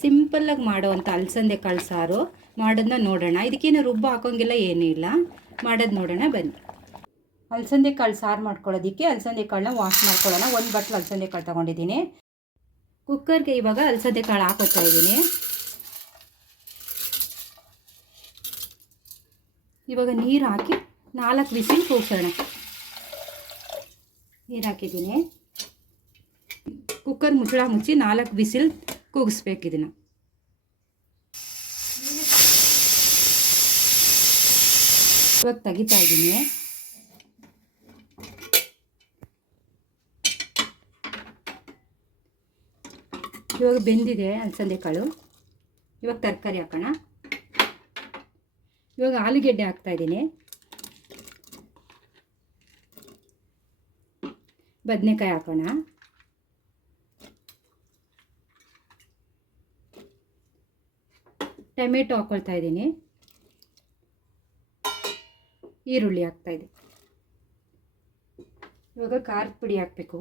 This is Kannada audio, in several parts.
ಸಿಂಪಲ್ಲಾಗಿ ಮಾಡೋವಂಥ ಅಲಸಂದೆ ಕಾಳು ಸಾರು ಮಾಡೋದನ್ನ ನೋಡೋಣ. ಇದಕ್ಕೇನು ರುಬ್ಬ ಹಾಕೋಂಗಿಲ್ಲ, ಏನೂ ಇಲ್ಲ. ಮಾಡೋದು ನೋಡೋಣ ಬನ್ನಿ. ಅಲಸಂದೆ ಕಾಳು ಸಾರು ಮಾಡ್ಕೊಳ್ಳೋದಕ್ಕೆ ಅಲಸಂದೆ ಕಾಳನ್ನ ವಾಶ್ ಮಾಡ್ಕೊಳ್ಳೋಣ. ಒಂದು ಬಟ್ಲು ಅಲಸಂದೆ ಕಾಳು ತೊಗೊಂಡಿದ್ದೀನಿ. ಕುಕ್ಕರ್ಗೆ ಇವಾಗ ಅಲಸಂದೆ ಕಾಳು ಹಾಕೋತಾ ಇದ್ದೀನಿ. ಇವಾಗ ನೀರು ಹಾಕಿ 4 ವಿಸಿಲ್ ಕೂಗ್ಸೋಣ. ನೀರು ಹಾಕಿದ್ದೀನಿ. ಕುಕ್ಕರ್ ಮುಚ್ಚಳ ಮುಚ್ಚಿ 4 ವಿಸಿಲ್ ಕೂಗಿಸ್ಬೇಕು ಇದನ್ನು. ಇವಾಗ ತೆಗಿತಾ ಇದ್ದೀನಿ. ಇವಾಗ ಬೆಂದಿದೆ ಅಲಸಂದೆ ಕಾಳು. ಇವಾಗ ತರಕಾರಿ ಹಾಕೋಣ. ಇವಾಗ ಆಲೂಗೆಡ್ಡೆ ಹಾಕ್ತಾಯಿದ್ದೀನಿ, ಬದನೆಕಾಯಿ ಹಾಕೋಣ, ಟೊಮೆಟೊ ಹಾಕ್ಕೊಳ್ತಾ ಇದ್ದೀನಿ, ಈರುಳ್ಳಿ ಹಾಕ್ತಾಯಿದ್ದೀನಿ. ಇವಾಗ ಖಾರದ ಪುಡಿ ಹಾಕಬೇಕು.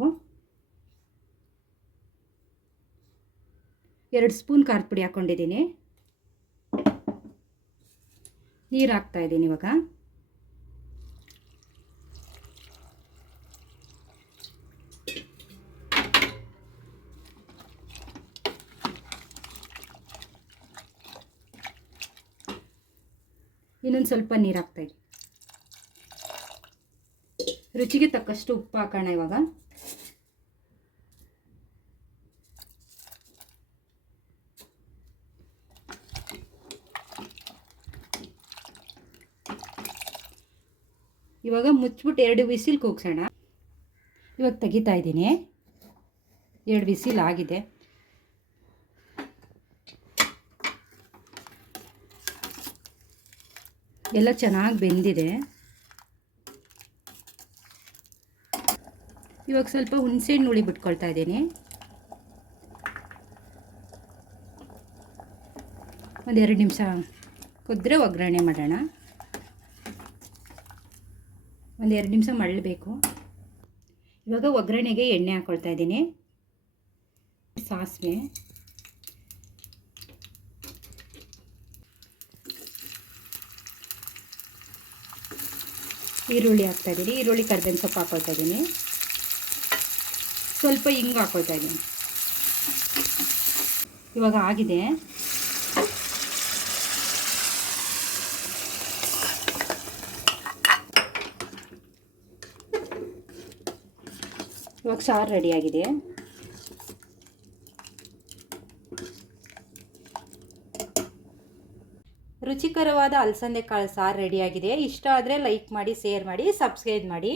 2 ಸ್ಪೂನ್ ಖಾರದ ಪುಡಿ ಹಾಕ್ಕೊಂಡಿದ್ದೀನಿ. ನೀರು ಹಾಕ್ತಾಯಿದ್ದೀನಿ. ಇವಾಗ ಇನ್ನೊಂದು ಸ್ವಲ್ಪ ನೀರು ಹಾಕ್ತಾಯಿದ್ದೀನಿ. ರುಚಿಗೆ ತಕ್ಕಷ್ಟು ಉಪ್ಪು ಹಾಕೋಣ. ಇವಾಗ ಮುಚ್ಚಿಬಿಟ್ಟು 2 ವಿಸಿಲ್ ಕೂಗ್ಸೋಣ. ಇವಾಗ ತೆಗಿತಾ ಇದ್ದೀನಿ. 2 ವಿಸಿಲ್ ಆಗಿದೆ. ಎಲ್ಲ ಚೆನ್ನಾಗಿ ಬೆಂದಿದೆ. ಇವಾಗ ಸ್ವಲ್ಪ ಹುಣಸೆಹಣ್ಣು ಹುಳಿ ಬಿಟ್ಕೊಳ್ತಾ ಇದ್ದೀನಿ. ಒಂದು 2 ನಿಮಿಷ ಕುದ್ರೆ ಒಗ್ಗರಣೆ ಮಾಡೋಣ. ಒಂದು 2 ನಿಮಿಷ ಮಳ್ಳಬೇಕು. ಇವಾಗ ಒಗ್ಗರಣೆಗೆ ಎಣ್ಣೆ ಹಾಕ್ಕೊಳ್ತಾ ಇದ್ದೀನಿ. ಸಾಸಿವೆ, ಈರುಳ್ಳಿ ಹಾಕ್ತಾಯಿದ್ದೀನಿ. ಈರುಳ್ಳಿ ಕರಿಬೇವಿನ ಸೊಪ್ಪು ಹಾಕ್ಕೊಳ್ತಾ ಇದ್ದೀನಿ. ಸ್ವಲ್ಪ ಹಿಂಗೆ ಹಾಕ್ಕೊಳ್ತಾ ಇದ್ದೀನಿ. ಇವಾಗ ಆಗಿದೆ. ಇವಾಗ ಸಾರು ರೆಡಿಯಾಗಿದೆ. ರುಚಿಕರವಾದ ಅಲಸಂದೆ ಕಾಳು ಸಾರು ರೆಡಿಯಾಗಿದೆ. ಇಷ್ಟ ಆದರೆ ಲೈಕ್ ಮಾಡಿ, ಶೇರ್ ಮಾಡಿ, ಸಬ್ಸ್ಕ್ರೈಬ್ ಮಾಡಿ.